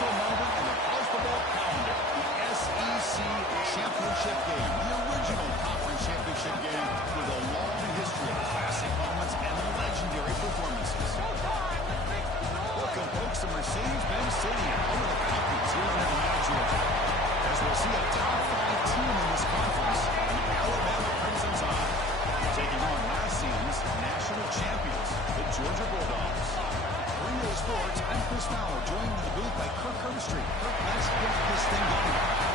crucial moment in the college football calendar, the SEC Championship game, the original conference championship game with a long history of classic moments and legendary performances. Welcome, folks, to Mercedes-Benz Stadium, home of the Falcons here in Atlanta, Georgia. As we'll see a top-5 team in this conference, the Alabama Crimson Tide, taking on last season's national champions, the Georgia Bulldogs. For EA Sports, I'm Chris Fowler, joined in the booth by Kirk Herbstreit. Kirk, let's get this thing going.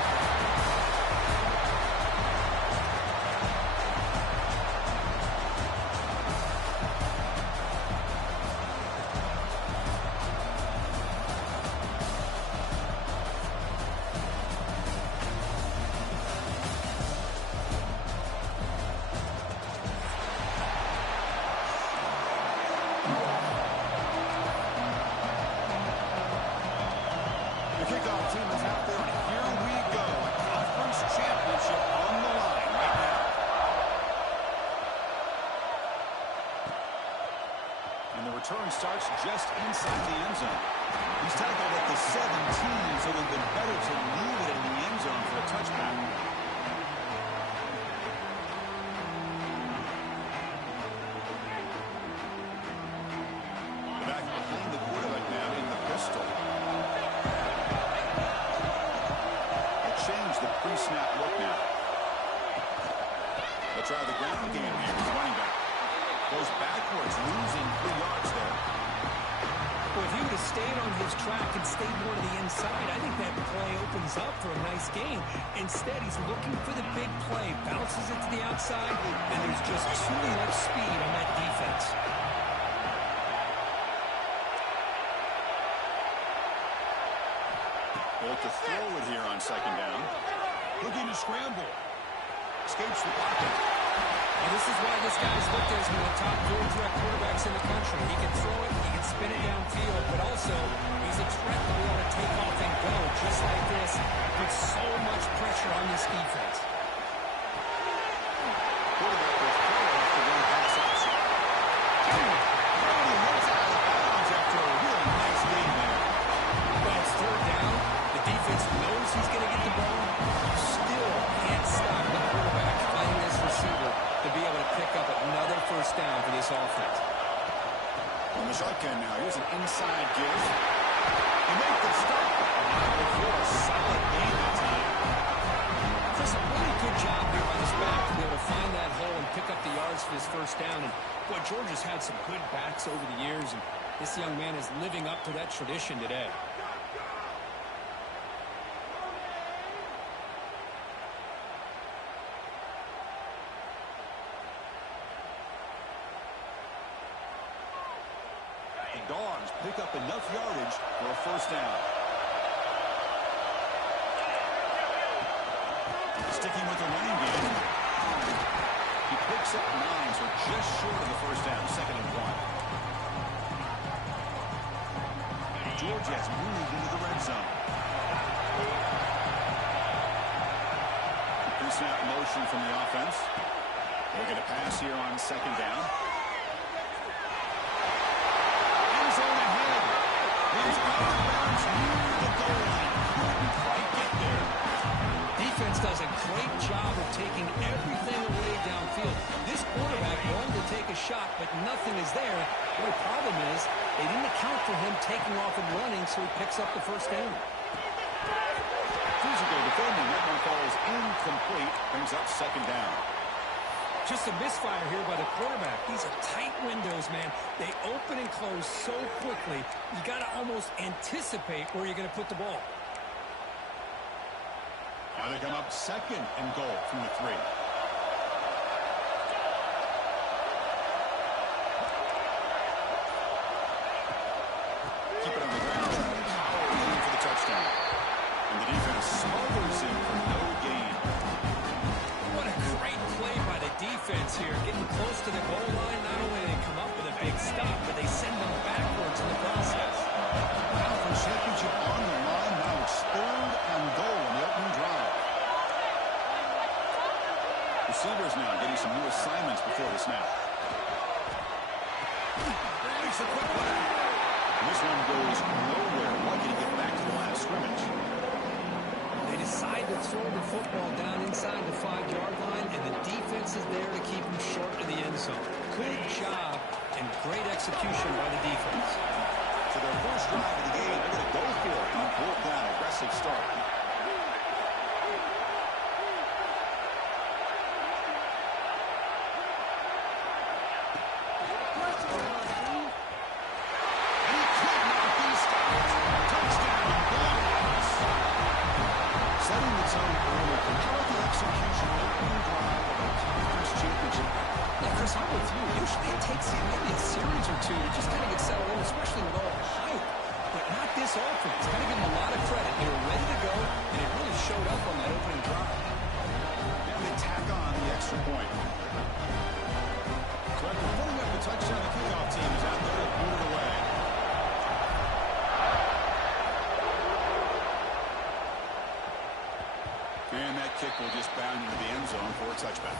Kickoff team is out there, and here we go. A conference championship on the line right now. And the return starts just inside the end zone. He's tackled at the 17, so it would have been better to leave it in the end zone for a touchback. Back behind the quarterback now in the pistol. Change the pre-snap look now. They'll try the ground game here. Running back goes backwards, losing 3 yards there. Well, if he would have stayed on his track and stayed more to the inside, I think that play opens up for a nice game. Instead, he's looking for the big play, bounces it to the outside, and there's just too much speed on that defense. Both to throw it here on second down. Looking to scramble. Escapes the pocket. And this is why this guy's looked at as one of the top 4 direct quarterbacks in the country. He can throw it, he can spin it downfield, but also he's a threat to be able to take off and go just like this with so much pressure on this defense. Quarterback was clear off the run pass option. Brady hits out of bounds after a really nice game there. Well, it's third down. The defense knows he's going to get the ball. Still can't stop the quarterback finding this receiver to be able to pick up another first down for this offense. On the shotgun now, here's an inside give. He made the stop. Now for a solid gain that time. Just a really good job here by this back to be able to find that hole and pick up the yards for his first down. And boy, Georgia's had some good backs over the years, and this young man is living up to that tradition today. The Dogs pick up enough yardage for a first down. Sticking with the running game. He picks up 9, so just short of the first down, 2nd and 1. Georgia has moved into the red zone. Pre-snap motion from the offense. They're going to pass here on 2nd down. End zone ahead. He's out of bounds near the goal line. Couldn't quite get there. Defense does a great job of taking everything away downfield. This quarterback wanted to take a shot, but nothing is there. The only problem is they didn't account for him taking off and running, so he picks up the first down. Physical defending. That one falls incomplete. Brings up 2nd down. Just a misfire here by the quarterback. These are tight windows, man. They open and close so quickly, you got to almost anticipate where you're going to put the ball. Now they come up 2nd and goal from the 3. Keep it on the ground. Looking for the touchdown. And the defense smothers him for no gain. What a great play by the defense here. Getting close to the goal line, not only do they come up with a big stop, but they send them backwards in the process. Conference championship on the line. Now it's 3rd and goal on the opening drive. Receivers now getting some new assignments before the snap. Makes a quick play. And this one goes nowhere. Lucky to get back to the line of scrimmage. They decide to throw the football down inside the 5-yard line, and the defense is there to keep them short of the end zone. Good job and great execution by the defense. So their first drive of the game, they're going to go for it on 4th down. Aggressive start. And that kick will just bound into the end zone for a touchback.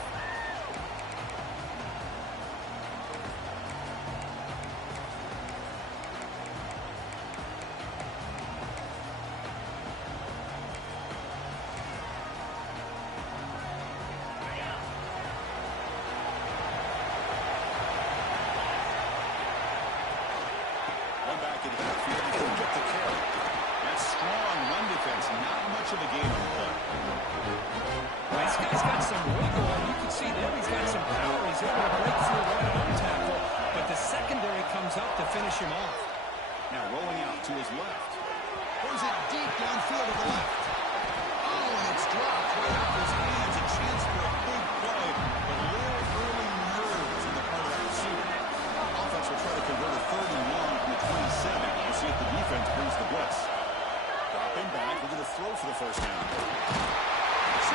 One back into the backfield. He couldn't get the carry. That's strong run defense. Not much of a gain on the play. Well, this guy's got some wiggle, and you can see there he's got some power. He's able to break through right arm tackle, but the secondary comes up to finish him off. Now rolling out to his left. Throws it deep downfield to the left. Oh, and it's dropped right off his hands. A chance for a big play, but a little early nerves on the part of that receiver. Offense will try to convert a 3rd and long from the 27. We'll see if the defense brings the blitz. Dropping back, we're going to throw for the first down. A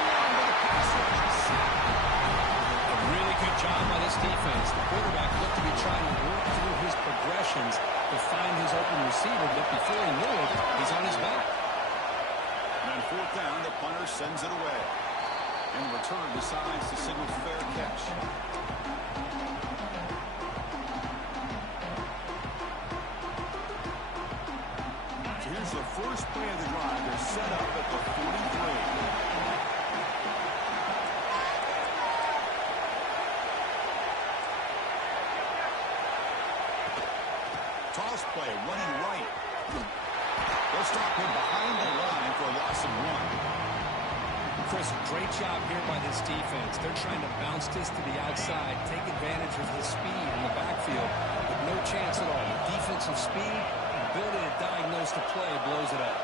really good job by this defense. The quarterback looked to be trying to work through his progressions to find his open receiver, but before he knew it, he's on his back. And on 4th down, the punter sends it away. And the return decides to signal fair catch. So here's the first play of the drive. They're set up at the 43. Toss play, running right. They'll stop him behind the line for a loss of 1. Chris, great job here by this defense. They're trying to bounce this to the outside, take advantage of his speed in the backfield, but no chance at all. Defensive speed, ability to diagnose the play, blows it up.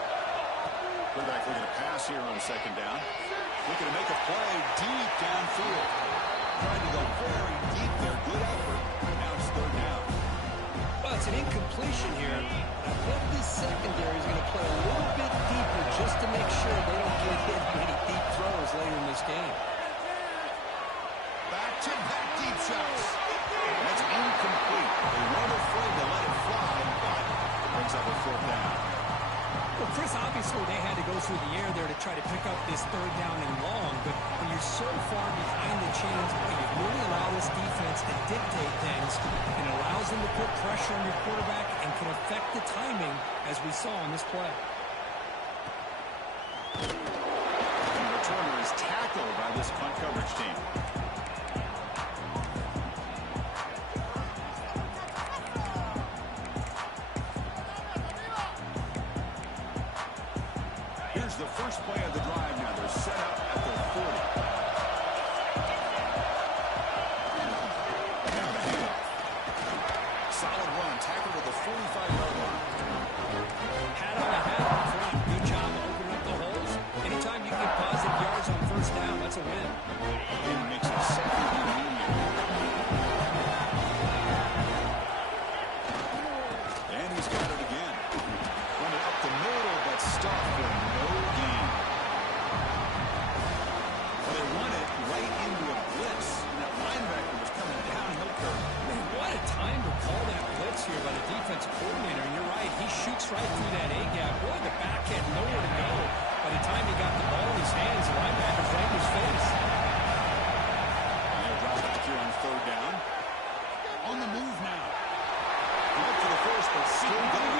Quarterback looking to pass here on 2nd down. Looking to make a play deep downfield. Trying to go very deep there. Good effort. Now it's 3rd down. Well, it's an incompletion here. I bet this secondary is going to play a little bit deeper just to make sure they don't get hit many deep throws later in this game. Back-to-back deep shots. That's incomplete. They weren't afraid to let it fly, but it brings up a 4th down. Well, Chris, obviously they had to go through the air there to try to pick up this 3rd down and long, but when you're so far behind the chains, you really allow this defense to dictate things, and it allows them to put pressure on your quarterback and can affect the timing, as we saw on this play. And the returner is tackled by this punt coverage team. Here's the first play of the drive now. They're set up at the 40. Now the handoff. Solid run. Tackled at the 45-yard line. Hat on the hat up front. Good job of opening up the holes. Anytime you get positive yards on 1st down, that's a win. And he makes a 2nd and medium. And he's got it again. Running up the middle, but stopped for no gain. Well, they run it right into a blitz. And that linebacker was coming downhill curve. Man, what a time to call that blitz here by the defensive coordinator. And you're right, he shoots right through that A-gap. Boy, the back had nowhere to go. By the time he got the ball in his hands, the linebacker's right in his face. And they'll drop back here on 3rd down. On the move now. He went for the first, but still going.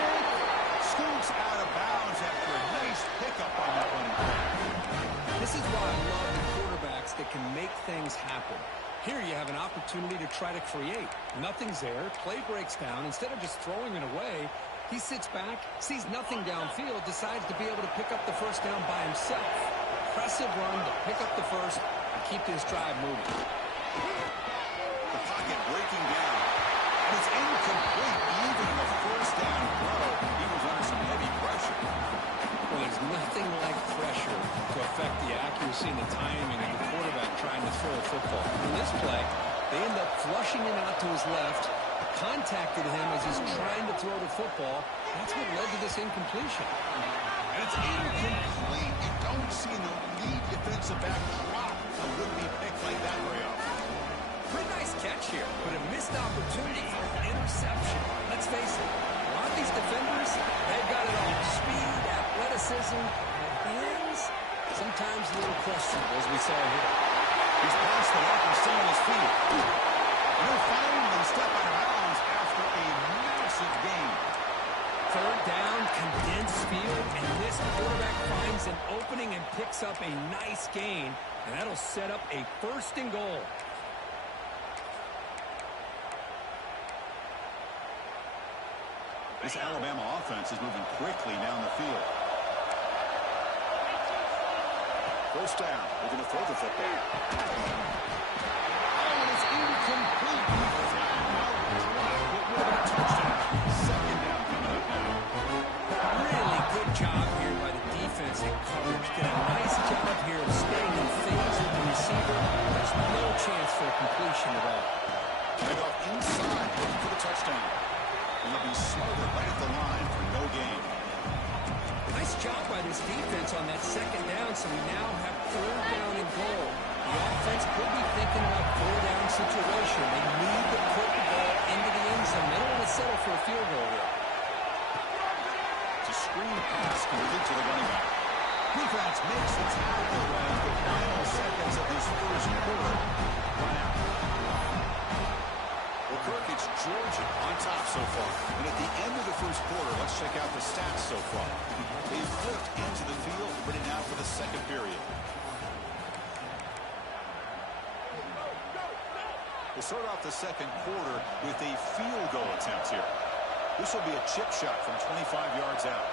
an opportunity to try to create. Nothing's there. Play breaks down. Instead of just throwing it away, he sits back, sees nothing downfield, decides to be able to pick up the first down by himself. Impressive run to pick up the first and keep this drive moving. The pocket breaking down. And it's incomplete. Even the first down throw, he was under some heavy pressure. Well, there's nothing like pressure to affect the accuracy and the timing of the quarterback trying to throw a football. In this play, they end up flushing him out to his left, contacted him as he's trying to throw the football. That's what led to this incompletion. And it's incomplete. You don't see the lead defensive back drop a would-be pick like that very often. Pretty nice catch here, but a missed opportunity for an interception. Let's face it, a lot of these defenders, they've got it all. Speed, athleticism, hands, sometimes a little questionable, as we saw here. He's past the marker, still on his feet. And he'll finally step out of bounds after a massive gain. Third down, condensed field, and this quarterback finds an opening and picks up a nice gain, and that'll set up a 1st and goal. This Alabama offense is moving quickly down the field. First down. They're going to throw the football. Oh, and it's incomplete. What would have been a touchdown? Second down coming up now. Really good job here by the defense and coverage. Did a nice job here of staying in phase with the receiver. There's no chance for a completion at all. Right off inside, looking for the touchdown. And they'll be smothered right at the line for no gain. Nice job by this defense on that second down, so we now have 3rd down and goal. The offense could be thinking about 4th-down situation. They need to put the ball into the end zone. They don't want to settle for a field goal here. It's a screen pass complete to the running back. Defense makes the tackle as the final seconds of this first quarter run out. Well, Kirk, it's Georgia on top so far. And at the end of the first quarter, let's check out the stats so far. They've flipped into the field, ready now for the second period. We'll start off the second quarter with a field goal attempt here. This will be a chip shot from 25 yards out.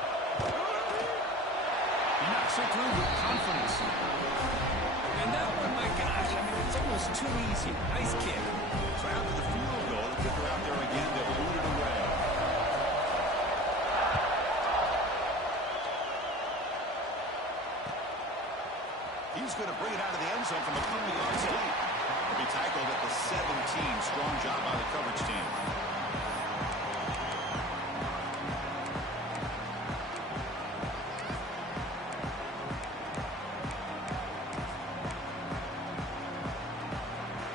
He knocks it through with confidence. And that one, my gosh, I mean, it's almost too easy. Nice kick. So after the field goal, the kicker out there again to boot it away. He's going to bring it out of the end zone from a couple yards late. He'll be tackled at the 17. Strong job by the coverage team.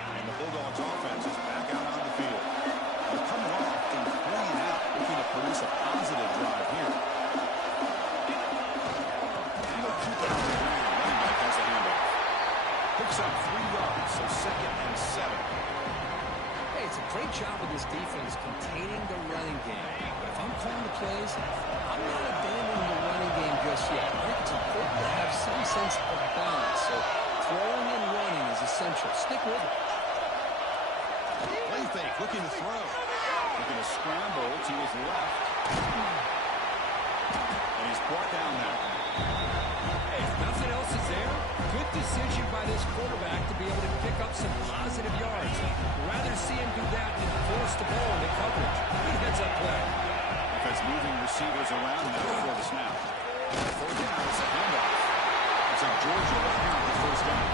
And the Bulldogs offense is back out on the field. They're coming off a 3-and-out, looking to produce a positive drive here. And they'll keep it on the ground. Running back has a handoff. Picks up 3 yards, so 2nd and 7. Hey, it's a great job of this defense containing the running game. But if I'm calling the plays, I'm not abandoning the running game just yet. I think it's important to have some sense of balance. So throwing and running is essential. Stick with it. Play fake, looking to throw. Looking to scramble to his left. And he's brought down now. Hey, if nothing else is there, good decision by this quarterback to be able to pick up some positive yards. Rather see him do that than force the ball into coverage. He heads up play. Offense moving receivers around now before the snap. 4th down, it's a handoff. It's a Georgia will count the first down.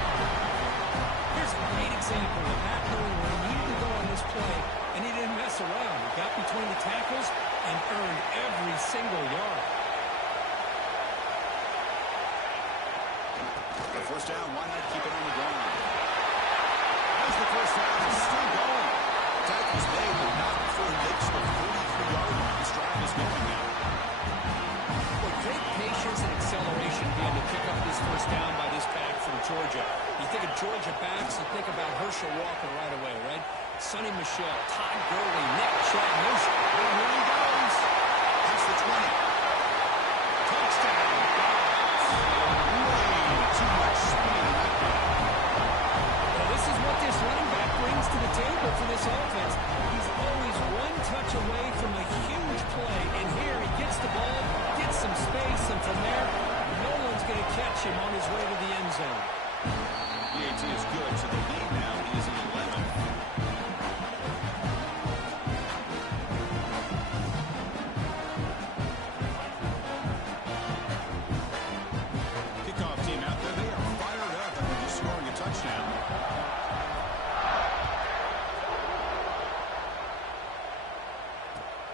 Here's a great example of Matt knowing where he needed to go on this play, and he didn't mess around. He got between the tackles and earned every single yard. The first down, why not keep it on the ground? As the first down is still going. Tackle's made, but not before he makes the 43-yard line. This drive is going now. Well, great patience and acceleration being to pick up this first down by this back from Georgia. You think of Georgia backs, you think about Herschel Walker right away, right? Sonny Michel, Todd Gurley, Nick Chubb. Here he goes. That's the 20. Touchdown. Way too much speed in that game. Well, this is what this running back brings to the table for this offense. He's always one touch away from a huge play, and here he gets the ball, gets some space, and from there, no one's going to catch him on his way to the end zone. The AT is good, so the lead now is 11. Kickoff team out there, they are fired up after just scoring a touchdown.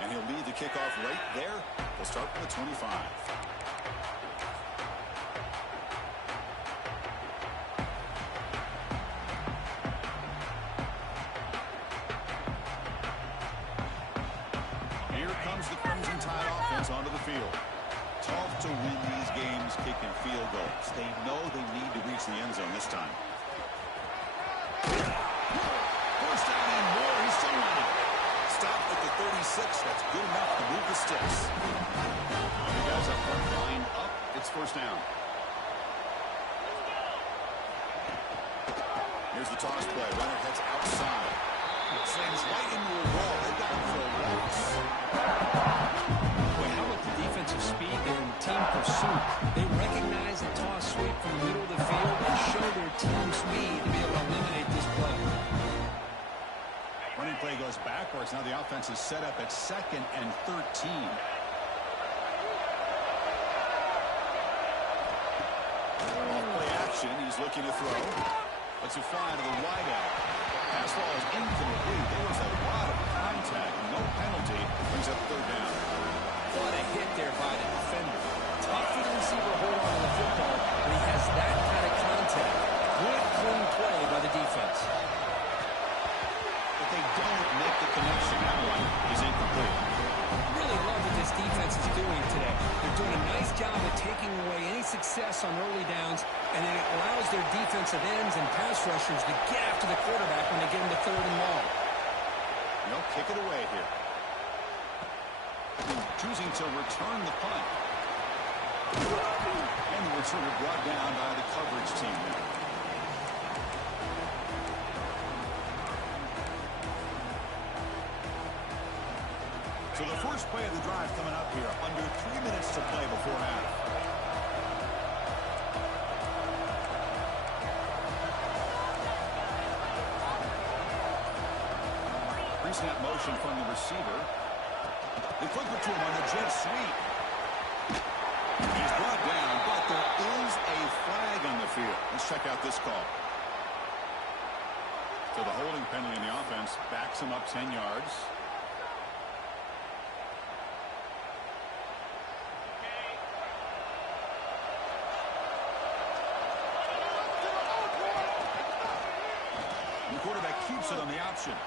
And he'll lead the kickoff right there. They'll start with the 25. The Crimson Tide offense onto the field. Tough to win these games kicking field goals. They know they need to reach the end zone this time. First down and more. He's still running. Stop at the 36. That's good enough to move the sticks. The guys up front lined up. It's first down. Here's the toss play. Runner heads outside. Slams right into a wall. They got him for a loss. Boy, how about the defensive speed there in team pursuit? They recognize the toss sweep from the middle of the field and show their team speed to be able to eliminate this play. Running play goes backwards. Now the offense is set up at 2nd and 13. Off play action. He's looking to throw. Lets it fly to the wideout. Pass ball is incomplete. There was a lot of contact. No penalty. Brings up third down. What a hit there by the defender. Tough for the receiver to hold on to the football when he has that kind of contact. Good, clean play by the defense. But they don't make the connection. That one is incomplete. Really love what this defense is doing today. They're doing a nice job of taking away any success on early downs, and then it allows their defensive ends and pass rushers to get after the quarterback when they get into 3rd and long. They'll kick it away here. Choosing to return the punt. And the returner brought down by the coverage team there. So the first play of the drive coming up here. Under 3 minutes to play before half. Pre-snap motion from the receiver. They flip it to him on the jet sweep. He's brought down, but there is a flag on the field. Let's check out this call. So the holding penalty in the offense backs him up 10 yards. The quarterback keeps it on the option.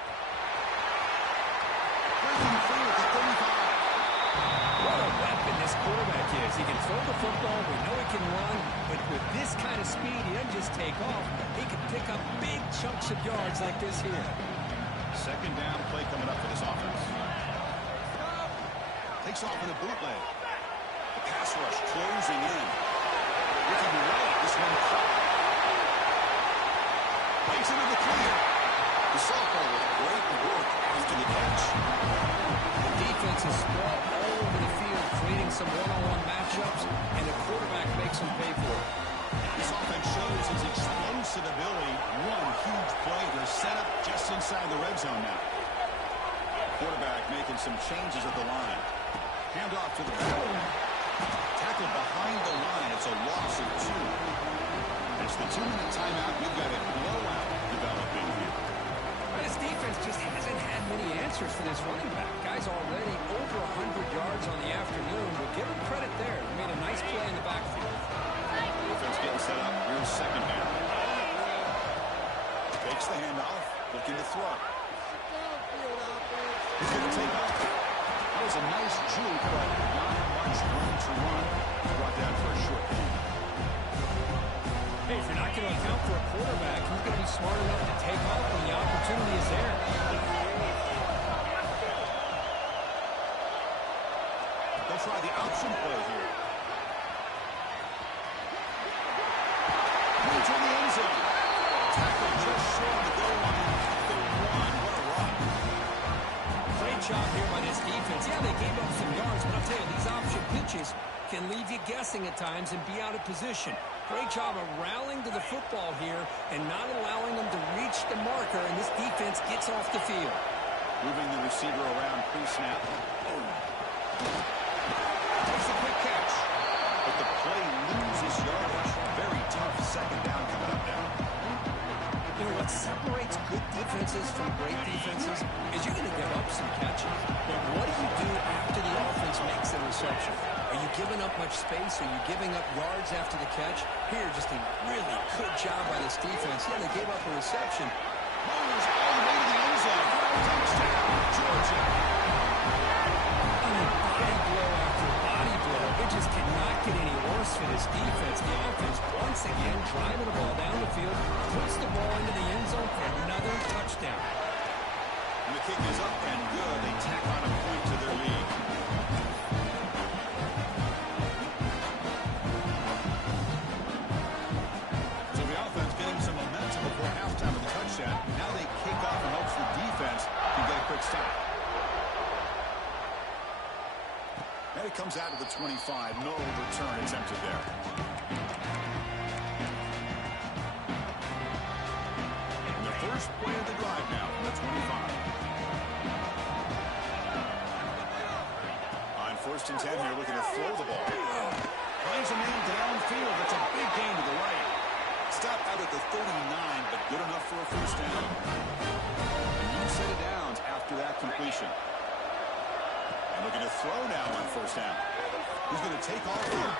Breaking free at the 35. What a weapon this quarterback is. He can throw the football. We know he can run. But with this kind of speed, he doesn't just take off. He can pick up big chunks of yards like this here. Second down play coming up for this offense. Takes off in a bootleg. The pass rush closing in. Looking right. This one caught. Makes it in the clear. The sophomore with great work after the catch. The defense is spread all over the field, creating some one-on-one matchups, and the quarterback makes them pay for it. This offense shows his explosive ability. One huge play. They're set up just inside the red zone now. Quarterback making some changes at the line. Hand off to the middle. Tackle behind the line. It's a loss of 2. It's the 2-minute timeout. We've got a blowout developing here. This defense just hasn't had many answers for this running back. Guy's already over 100 yards on the afternoon. We'll give him credit there. He made a nice play in the backfield. Defense getting set up. Here's second down. Takes the handoff. Looking to throw. He's going to take off. That was a nice juke, but not much room to run. Brought down for a short gain. Hey, if you're not going to account for a quarterback, he's going to be smart enough to take off when the opportunity is there. They'll try the option play here. Into the end zone. Tackle just short of the goal line. job here by this defense. Yeah, they gave up some yards, but I'll tell you, these option pitches can leave you guessing at times and be out of position. Great job of rallying to the football here and not allowing them to reach the marker, and this defense gets off the field. Moving the receiver around pre-snap. Takes a quick catch. But the play loses yardage. Very tough second down coming up now. You know, what separates good defenses from great defenses is you're going to give up some catches. But what do you do after the offense makes a reception? Are you giving up much space? Are you giving up yards after the catch? Here, just a really good job by this defense. Yeah, they gave up a reception. Moves all the way to the end zone. Touchdown, Georgia. Body blow after body blow. It just cannot get any worse for this defense. The offense, once again, driving the ball down the field, puts the ball into the end zone for another touchdown. And the kick is up and good. They tack on a point to their lead. So the offense getting some momentum before halftime of the touchdown. Now they kick off and hopes the defense can get a quick stop. And it comes out to the 25. No return attempted there. And the first play of the drive now from the 25. On 1st and 10 here, looking to throw the ball. Finds a man downfield. That's a big gain to the right. Stop out at the 39, but good enough for a first down. And you set it down after that completion. And looking to throw now on 1st down. He's going to take off here.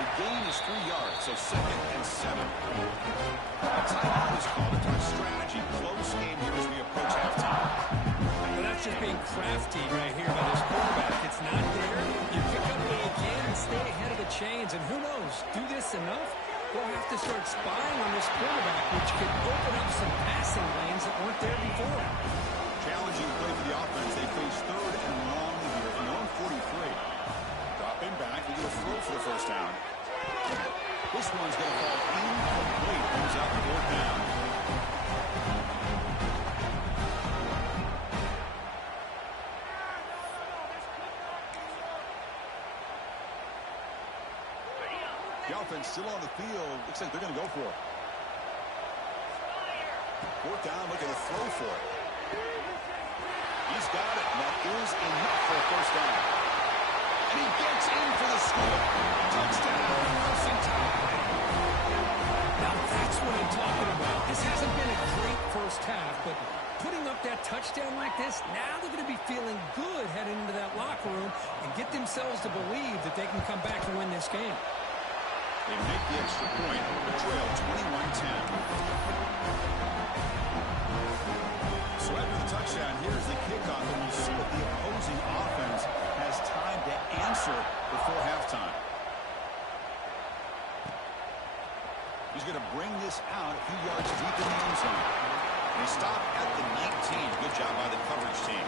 The gain is 3 yards, so 2nd and 7. A timeout is called. A tough strategy. Close game here as we approach halftime. Well, that's just being crafty right here by this quarterback. It's not there. You pick up what you can and stay ahead of the chains. And who knows, do this enough, we'll have to start spying on this quarterback, which could open up some passing lanes that weren't there before. Challenging play for the offense. They face 3rd and long here from their own 43. Dropping back. They get a throw for the first down. This one's going to fall incomplete. Comes out 4th down. The offense still on the field. Looks like they're going to go for it. 4th down, looking to throw for it. He's got it. And that is enough for a first down. And he gets in for the score. Touchdown, Wilson Tide. Now that's what I'm talking about. This hasn't been a great first half, but putting up that touchdown like this, now they're going to be feeling good heading into that locker room and get themselves to believe that they can come back and win this game. They make the extra point. Trail 21-10. So after the touchdown, here's the kickoff, and we'll see what the opposing offense has time to answer before halftime. He's going to bring this out a few yards deep in the end zone. They stop at the 19. Good job by the coverage team.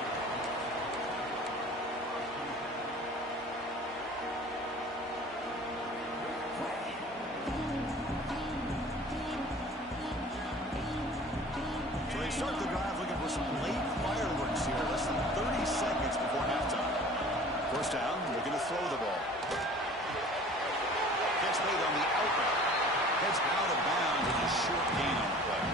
Start the drive looking for some late fireworks here. Less than 30 seconds before halftime. First down, looking to throw the ball. Catch made on the outright. Heads out of bounds with a short gain on the play.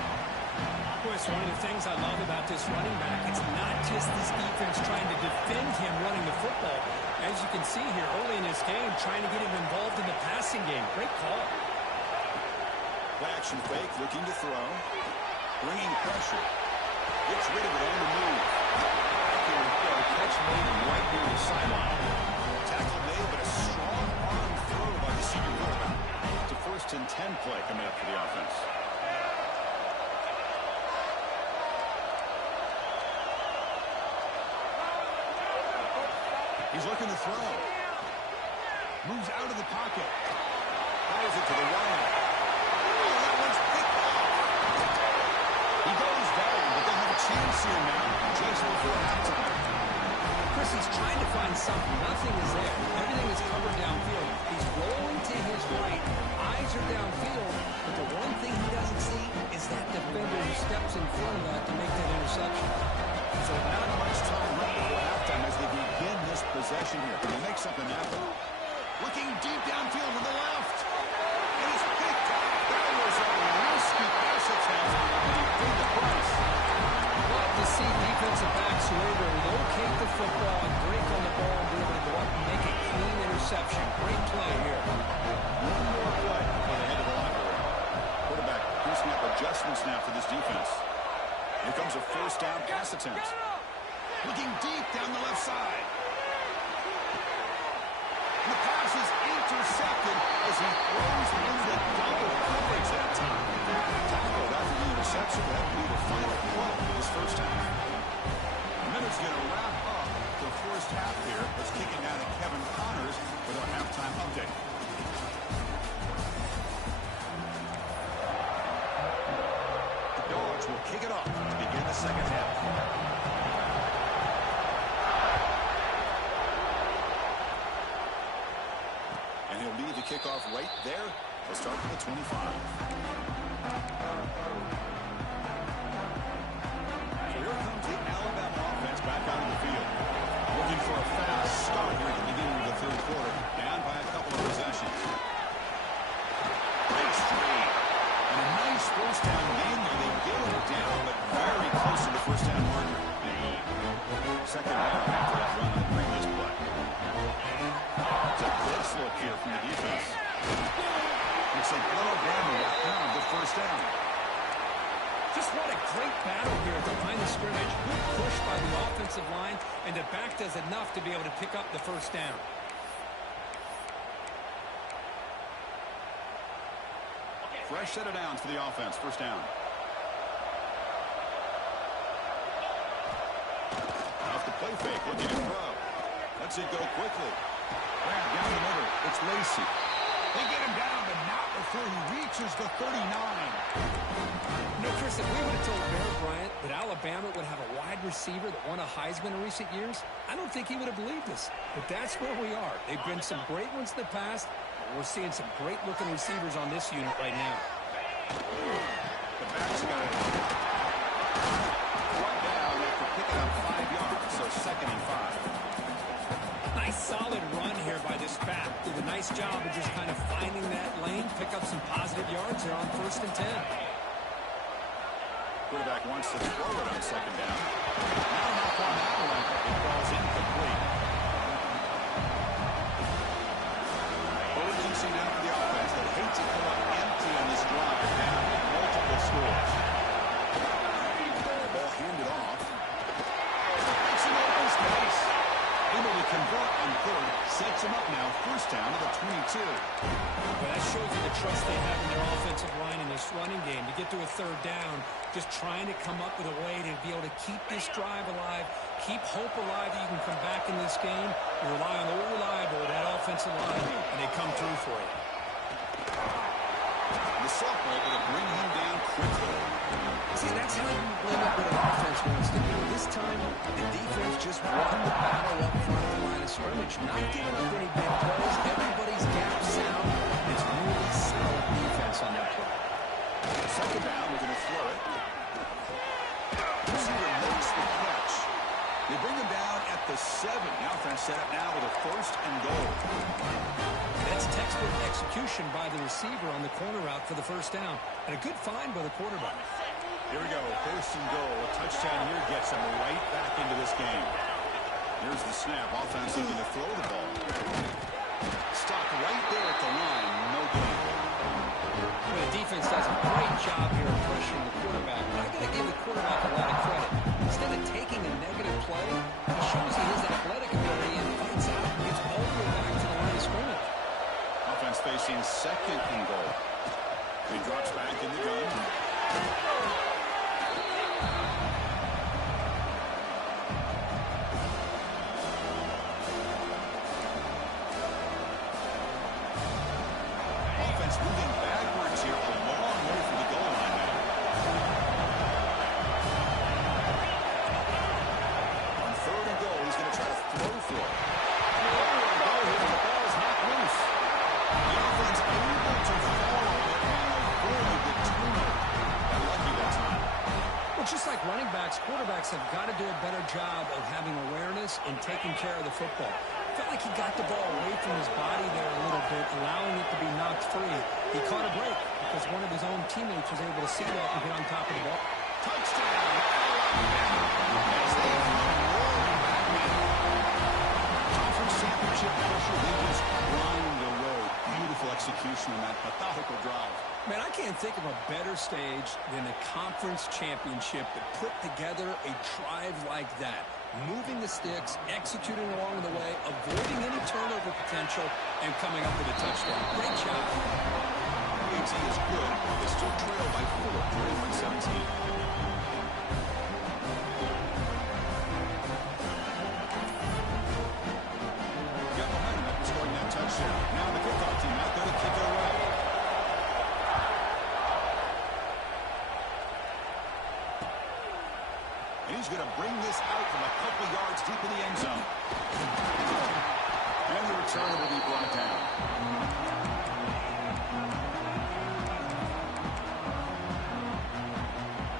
Boy, it's one of the things I love about this running back. It's not just this defense trying to defend him running the football. As you can see here early in this game, trying to get him involved in the passing game. Great call. Play action fake, looking to throw. Bringing pressure. Gets rid of it on the move. Catch made right near the sideline. Tackle made, but a strong arm throw by the senior quarterback. It's a 1st and 10 play coming up for the offense. He's looking to throw. Moves out of the pocket. Fires it to the right. Oh, that one's picked off. He goes down, but they have a chance here now, just before halftime. Chris, he's trying to find something. Nothing is there. Everything is covered downfield. He's rolling to his right. Eyes are downfield, but the one thing he doesn't see is that defender who steps in front of that to make that interception. So not much time left. possession here. Can they make something happen? Looking deep downfield to the left. And it's picked up. That was a risky pass attempt. And he paid the price. Love to see defensive backs who are able to locate the football and break on the ball and be able to go up and make a clean interception. Great play here. One more play before they head to the locker room. Quarterback piecing up adjustments now for this defense. Here comes a first down pass attempt. Looking deep down the left side. The pass is intercepted as he throws into double coverage that time. Tackled after the interception. That will be the final play of this first half. Minutes going to wrap up the first half here. Let's kick it down to Kevin Connors with our halftime update. The Dogs will kick it off to begin the second half. And he'll lead the kickoff right there. We'll start with the 25. So here comes the Alabama offense back out of the field. Looking for a fast start here at the beginning of the third quarter. Down by a couple of possessions. Nice trade. And a nice first down gain there. They get it down, but very close to the first down marker. Second down after that run on the previous play. It's a blitz look here from the defense. Looks like Alabama will have the first down. Just what a great battle here at the line of scrimmage. Good push by the offensive line, and the back does enough to be able to pick up the first down. Fresh set of downs for the offense. First down. Off the play fake. Looking to throw. Lets it go quickly. Grab down the middle. It's Lacey. They get him down, but not before he reaches the 39. No, Chris, if we would have told Bear Bryant that Alabama would have a wide receiver that won a Heisman in recent years, I don't think he would have believed us. But that's where we are. They've been some great ones in the past. We're seeing some great-looking receivers on this unit right now. The back's got it. One down after picking up 5 yards, so second and 5. Nice solid run here by this back. Did a nice job of just kind of finding that lane, pick up some positive yards here on 1st and 10. Quarterback wants to throw it on second down. Not enough on that one. It falls incomplete. Urgency now for the offense. They hate to come up empty on this drive. Down multiple scores. The ball handed off. Makes an open space. Able to convert on third. Sets him up now. First down to the 22. Well, that shows you the trust they have in their offensive line in this running game. To get to a third down, just trying to come up with a way to be able to keep this drive alive, keep hope alive that you can come back in this game. You rely on the reliable, that offensive line, and they come through for you. The sophomore able to bring him down quickly. See, that's how you limit what an offense wants to do. This time, the defense just won the battle up front of the line of scrimmage, not giving up any big plays. Everybody's gap sound. It's really solid defense on that play. Second down, we're going to throw it. Receiver makes the catch. They bring him down at the 7. The offense set up now with a 1st and goal. That's textbook execution by the receiver on the corner route for the first down. And a good find by the quarterback. Here we go, 1st and goal. A touchdown here gets them right back into this game. Here's the snap. Offense looking to throw the ball. Stopped right there at the line. No gain. Well, the defense does a great job here of pressuring the quarterback. But I got to give the quarterback a lot of credit. Instead of taking a negative play, he shows he has athletic ability and fights out and gets all the way back to the line of scrimmage. Offense facing 2nd and goal. He drops back in the gun. Offense moving backwards here, a long way from the goal line now. On 3rd and goal, he's going to try to throw for it. The ball is not loose. The offense able to follow it and avoid the turnover. Got lucky that time. quarterbacks have got to do a better job of having awareness and taking care of the football. Felt like he got the ball away from his body there a little bit, allowing it to be knocked free. He caught a break because one of his own teammates was able to see that and get on top of the ball. Touchdown, Alabama, as they come roaring back in. Conference championship pressure, they just grind the road. Beautiful execution on that methodical drive. Man, I can't think of a better stage than the conference championship to put together a drive like that. Moving the sticks, executing along the way, avoiding any turnover potential, and coming up with a touchdown. Great job. AT is good. They still trail by 4, 31-17. Got behind him after scoring that touchdown. Now the kickoff team out there to kick it away. And he's going to bring this out from a couple yards deep in the end zone. And the return will be brought down.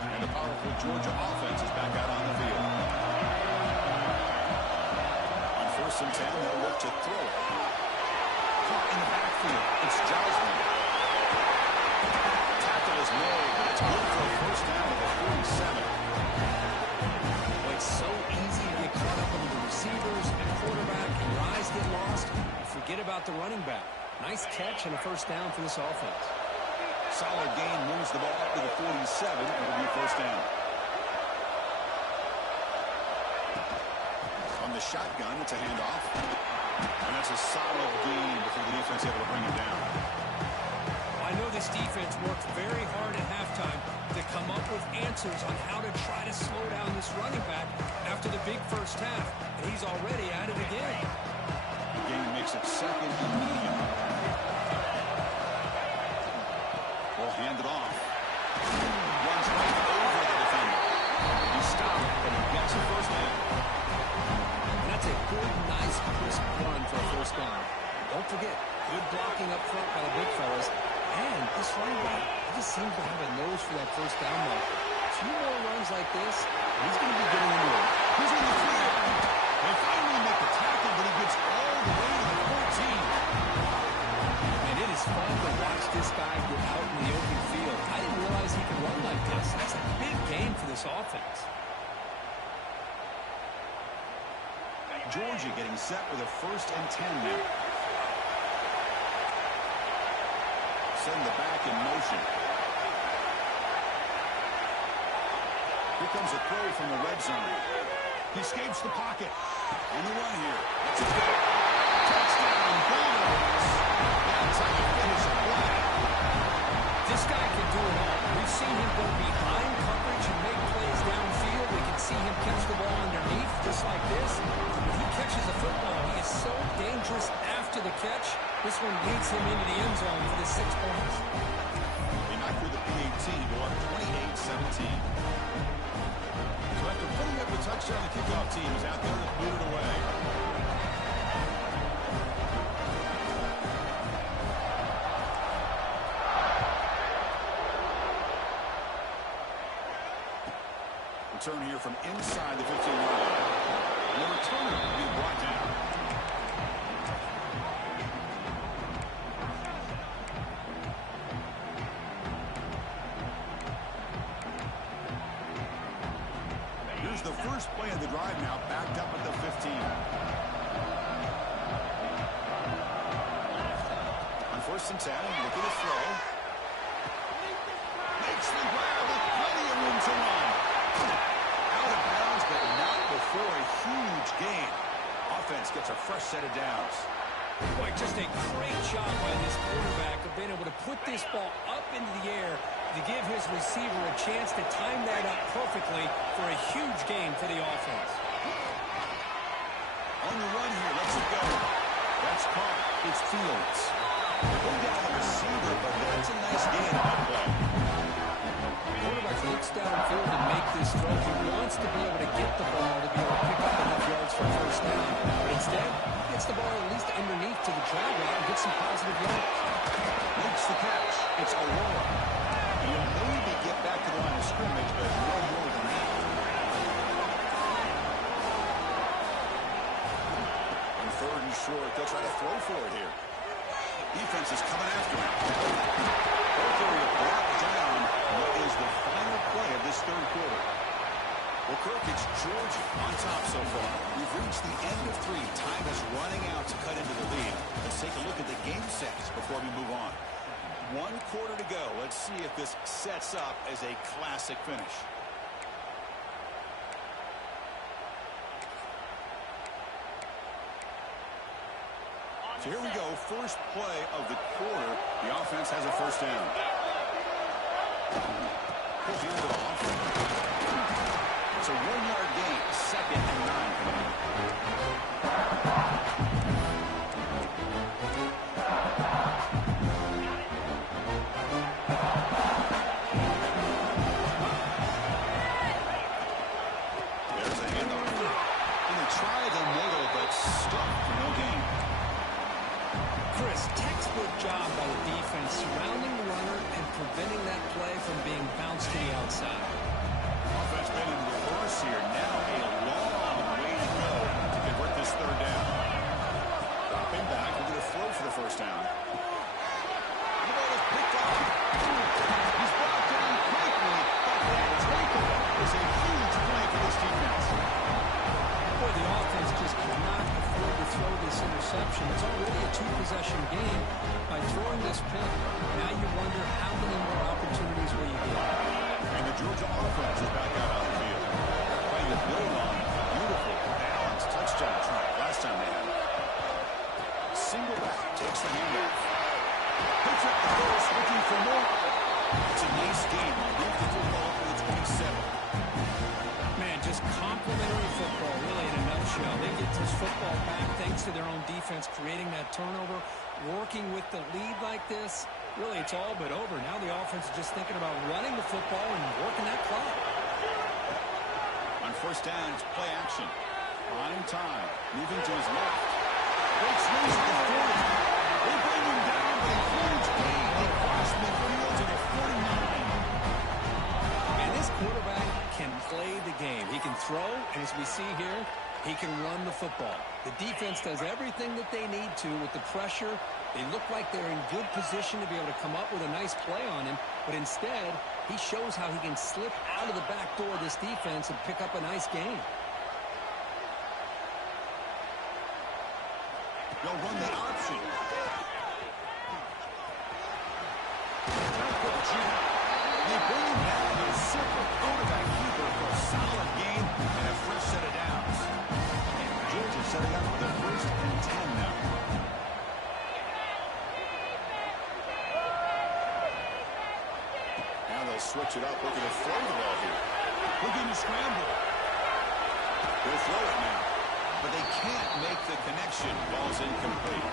And the powerful Georgia offense is back out on the field. On 1st and 10, they'll look to throw it. Caught in the backfield. It's Joslin. Tackle is made, but it's good for a first down at the 47. It's so easy to get caught up into the receivers and quarterback, and your eyes get lost. Forget about the running back. Nice catch and a first down for this offense. Solid gain, moves the ball up to the 47. It'll be first down. On the shotgun, it's a handoff. And that's a solid gain before the defense able to bring it down. I know this defense worked very hard at halftime to come up with answers on how to try to slow down this running back after the big first half. And he's already at it again. The game makes it 2nd and medium. Will hand it off. Runs right over the defender. He stopped, but he gets a first down. And that's a good, nice, crisp run for a first down. Don't forget, good blocking up front by the big fellas. And this running back, he just seems to have a nose for that first down marker. A few more runs like this, he's going to be getting into it. He's in the field. They finally make the tackle, but he gets all the way to the 14. And it is fun to watch this guy get out in the open field. I didn't realize he could run like this. That's a big game for this offense. Georgia getting set with a 1st and 10 now. Send the back in motion. Here comes a throw from the red zone. He escapes the pocket. On the run here. That's a good. Touchdown, Bulldogs. That's how you finish a play. This guy can do it all. We've seen him go behind coverage and make plays downfield. We can see him catch the ball underneath just like this. When he catches the football, he is so dangerous after the catch. This one leads him into the end zone for the 6 points. He knocked through the PAT to go up 28-17. So after putting up the touchdown, the kickoff team is out there to boot it away. Return here from inside the 15-yard line. And the returner will be brought down. Here's the first play of the drive now, backed up at the 15. On 1st and 10, look at the throw. Makes the grab with plenty of room to run. Out of bounds, but not before a huge gain. Offense gets a fresh set of downs. Boy, just a great job by this quarterback of being able to put this ball up into the air to give his receiver a chance to time that up perfectly for a huge gain for the offense. On the run here, lets it go. That's caught. It's Fields. Go down the receiver, but that's a nice gain on that play. The quarterback looks downfield and make this throw. He wants to be able to get the ball to be able to pick up enough yards for first down. But instead, he gets the ball at least underneath to the drag route and gets some positive yards. Makes the catch. It's Aurora. He'll maybe get back to the line of scrimmage, but no more than that. short. They'll try to throw for it here. Defense is coming after him. Both area blocked down. What is the final play of this third quarter? Well, Kirk, it's Georgia on top so far. We've reached the end of 3. Time is running out to cut into the lead. Let's take a look at the game sets before we move on. 1 quarter to go. Let's see if this sets up as a classic finish. So here we go. First play of the quarter. The offense has a first down. Push into the offense. It's a 1-yard gain. 2nd and 9. There's a handoff. And they tried to nail, but stuck for no gain. Chris, textbook job by the defense surrounding the runner and preventing that play from being bounced to the outside. Offense been in reverse here. Now a long way to go to convert this third down. Dropping back. We're going to throw for the first down. The ball is picked up. He's brought down quickly, but that tackle is a huge play for this defense. Boy, the offense just cannot afford to throw this interception. It's already a 2-possession game. By throwing this pick, now you wonder how many more opportunities will you get. And the Georgia offense is back out on the field. Trying to build on a beautiful, balanced touchdown try last time they had it. Single back, takes the handoff. Picks up the first, looking for more. It's a nice game. Move the football up to the 27. Man, just complimentary football, really, in a nutshell. They get this football back thanks to their own defense, creating that turnover, working with the lead like this. Really, it's all but over. Now the offense is just thinking about running the football and working that clock. On first down, it's play action. Prime time. Moving to his left. Great swings at the 40. They bring him down, but a huge gain. He crossed midfield to the 49. And this quarterback can play the game. He can throw, and as we see here, he can run the football. The defense does everything that they need to with the pressure. They look like they're in good position to be able to come up with a nice play on him, but instead, he shows how he can slip out of the back door of this defense and pick up a nice gain. They'll run the option. They bring him down to a super quarterback keeper for a solid gain and a fresh set of downs. Georgia setting up for the 1st and 10 now. Now they'll switch it up, looking to throw the ball here. Looking to scramble. They'll throw it now, but they can't make the connection. Ball's incomplete.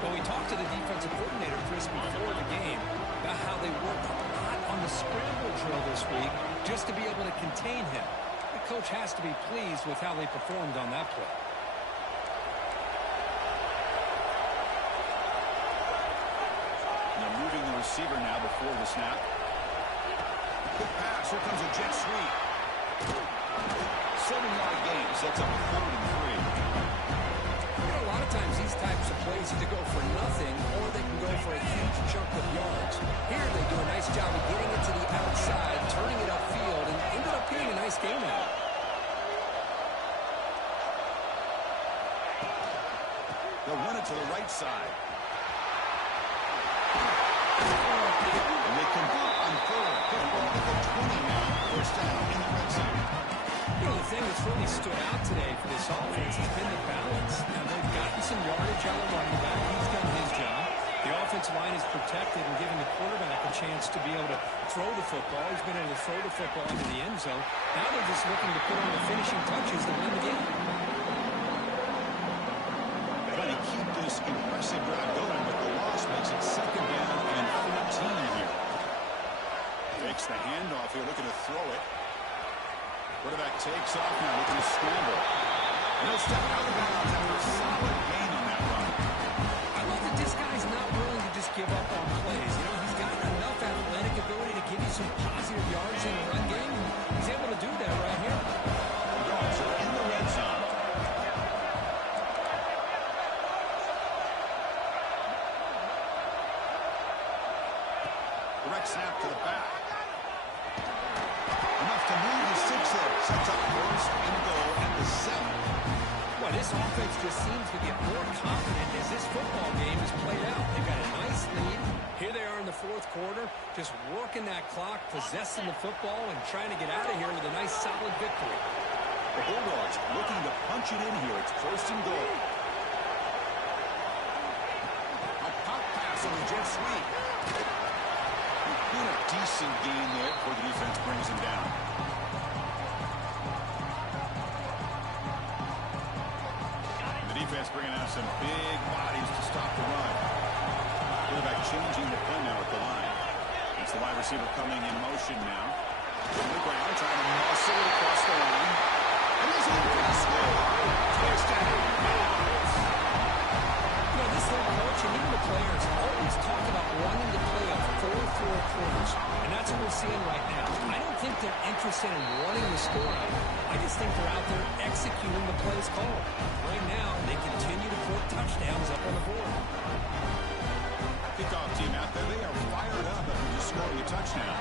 Well, we talked to the defensive coordinator, Chris, before the game about how they worked a lot on the scramble drill this week just to be able to contain him. The coach has to be pleased with how they performed on that play. Now moving the receiver now before the snap. Quick pass. Here comes a jet sweep. 7-yard gain. Sets up a 3rd and 3. You know, a lot of times these types of plays either go for nothing or they can go for a huge chunk of yards. Here they do a nice job of getting it to the outside, turning it upfield, and ended up getting a nice game out of it. They'll run it to the right side. And they convert on 3rd. Put them over the 20 now. First down in the red zone. You know, the thing that's really stood out today for this offense has been the balance. Now, they've gotten some yardage out of running back. He's done his job. The offensive line is protected and giving the quarterback a chance to be able to throw the football. He's been able to throw the football into the end zone. Now they're just looking to put on the finishing touches to win the game. Trying to keep this impressive drive going, but the loss makes it 2nd down and 14 here. Takes the handoff here, looking to throw it. Quarterback takes off now, looking to scramble. And he'll step out of bounds after a solid gain on that run. I love that this guy's not willing to just give up on plays. You know, he's got enough athletic ability to give you some positive yards in the run game. He's able to do that right here. Dogs are in the red zone. this offense just seems to get more confident as this football game is played out. They've got a nice lead. Here they are in the fourth quarter, just working that clock, possessing the football, and trying to get out of here with a nice, solid victory. The Bulldogs looking to punch it in here. It's first and goal. A pop pass on the jet sweep. Been a decent gain there before the defense brings him down. The defense bringing out some big bodies to stop the run. Quarterback changing the play now at the line. It's the wide receiver coming in motion now. On the ground, trying to muscle it across the line. And he's in for the score. Touchdown. You know, this head coach and even the players always talk about wanting to play a 4-4 quarters, and that's what we're seeing right now. I don't think they're interested in running the score out. I just think they're out there executing the plays called. Right now, they continue to put touchdowns up on the board. Kickoff team out there, they are fired up after just scoring a touchdown.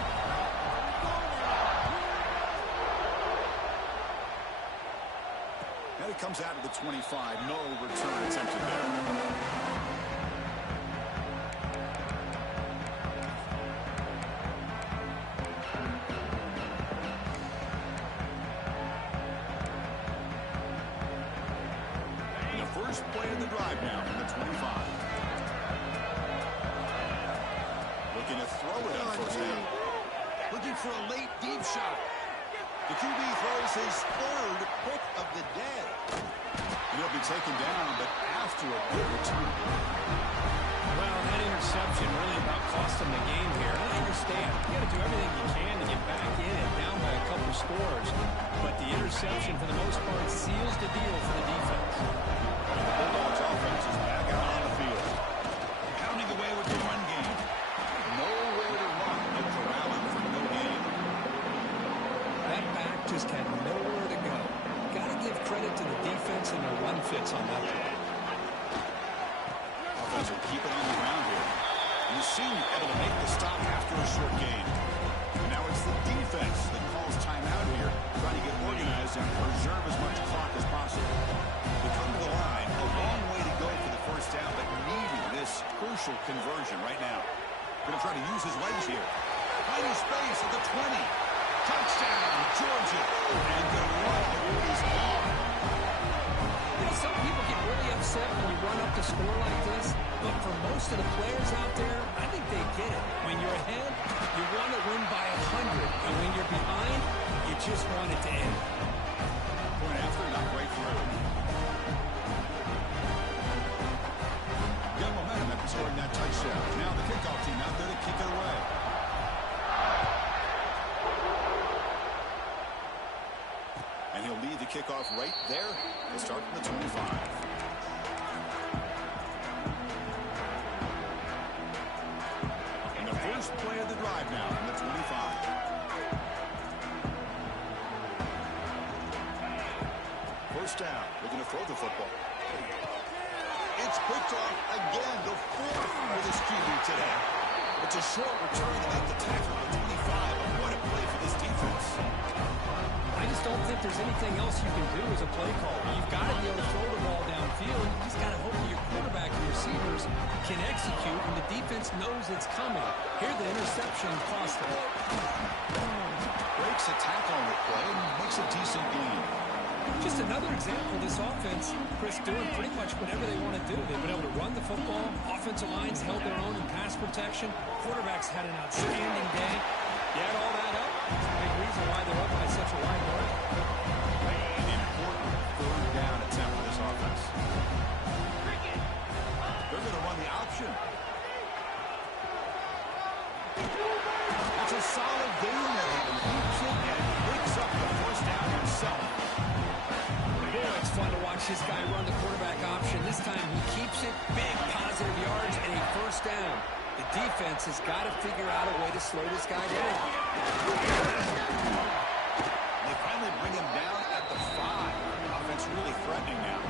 And it comes out of the 25. No return attempted there. And the first play of the drive now from the 25. Looking to throw it up first down. Looking for a late deep shot. The QB throws his third pick of the day. And he'll be taken down, but after a good return. Well, that interception really about cost them the game here. I understand. You got to do everything you can to get back in and down by a couple scores. But the interception, for the most part, seals the deal for the defense. The Bulldogs offense is back out on the field. Pounding away with the run game. Nowhere to run, no corralling for no gain. That back just had nowhere to go. Got to give credit to the defense and their run fits on that play. Offense will keep it on the ground here. And the senior able to make the stop after a short gain. And now it's the defense that calls timeout here, trying to get organized and preserve as much clock as possible. They come to the line, a long way to go for the first down, but needing this crucial conversion right now. Going to try to use his legs here. Finding space at the 20. Touchdown, Georgia. And the run is on. You know, some people get really upset when you run up the score like this, but for most of the players out there, I think they get it. When you're ahead, you want to win by 100, and when you're behind, you just want it to end. Point after, not right through. Got momentum after scoring that touchdown. Now the kickoff team out there to kick it away. And he'll lead the kickoff right there. He'll start from the 25. And the first play of the drive now from the 25. First down. Looking to throw the football. It's picked off again. The fourth for this QB today. It's a short return to make the tackle at 25. But what a play for this defense. I just don't think there's anything else you can do as a play caller. You've got to be able to throw the ball downfield. You just got to hope that your quarterback and receivers can execute, and the defense knows it's coming. Here, the interception cost them. Breaks a tackle on the play and makes a decent gain. Just another example of this offense, Chris, doing pretty much whatever they want to do. They've been able to run the football. Offensive lines held their own in pass protection. Quarterbacks had an outstanding day. You add all that up, it's a big reason why they're up by such a wide margin. An important third down attempt for this offense. They're going to run the option. That's a solid gain there. He keeps it and picks up the first down himself. Boy, it's fun to watch this guy run the quarterback option. This time he keeps it, big positive yards, and a first down. The defense has got to figure out a way to slow this guy down. They finally bring him down at the 5. Offense really threatening now.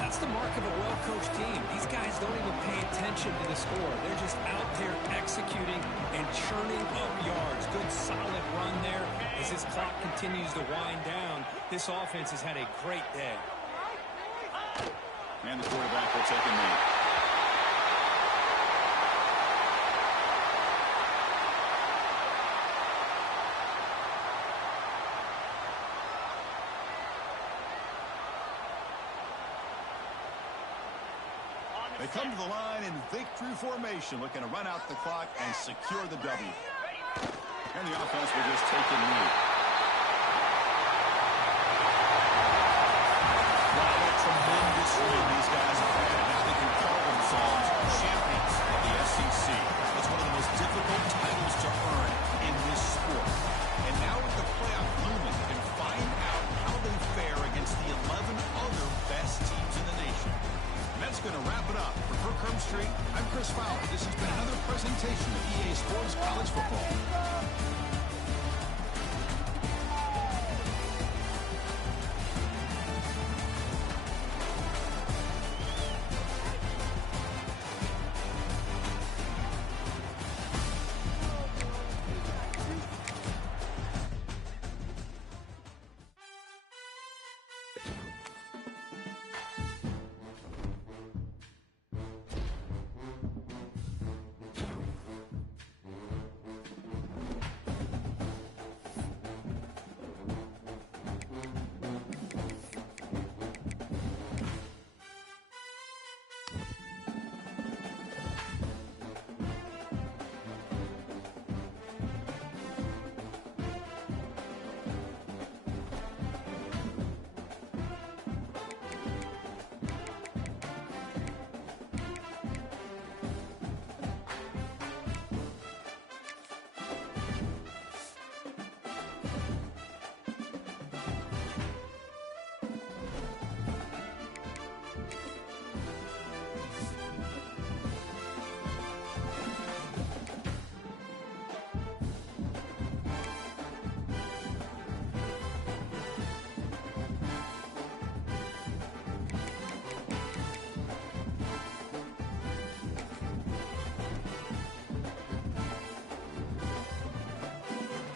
That's the mark of a well-coached team. These guys don't even pay attention to the score. They're just out there executing and churning up yards. Good, solid run there. As this clock continues to wind down, this offense has had a great day. And the quarterback will take a knee. They come to the line in victory formation, looking to run out the clock and secure the W. And the offense will just take a lead. Wow, what a tremendous win these guys have had. Now they can call themselves champions of the SEC. It's one of the most difficult titles to earn in this sport. And now with the playoff looming, they can find out how they fare against the 11 other best teams in the nation. And that's going to wrap it up. For Kirk Herbstreit, I'm Chris Fowler. This has been another presentation of EA Sports College Football.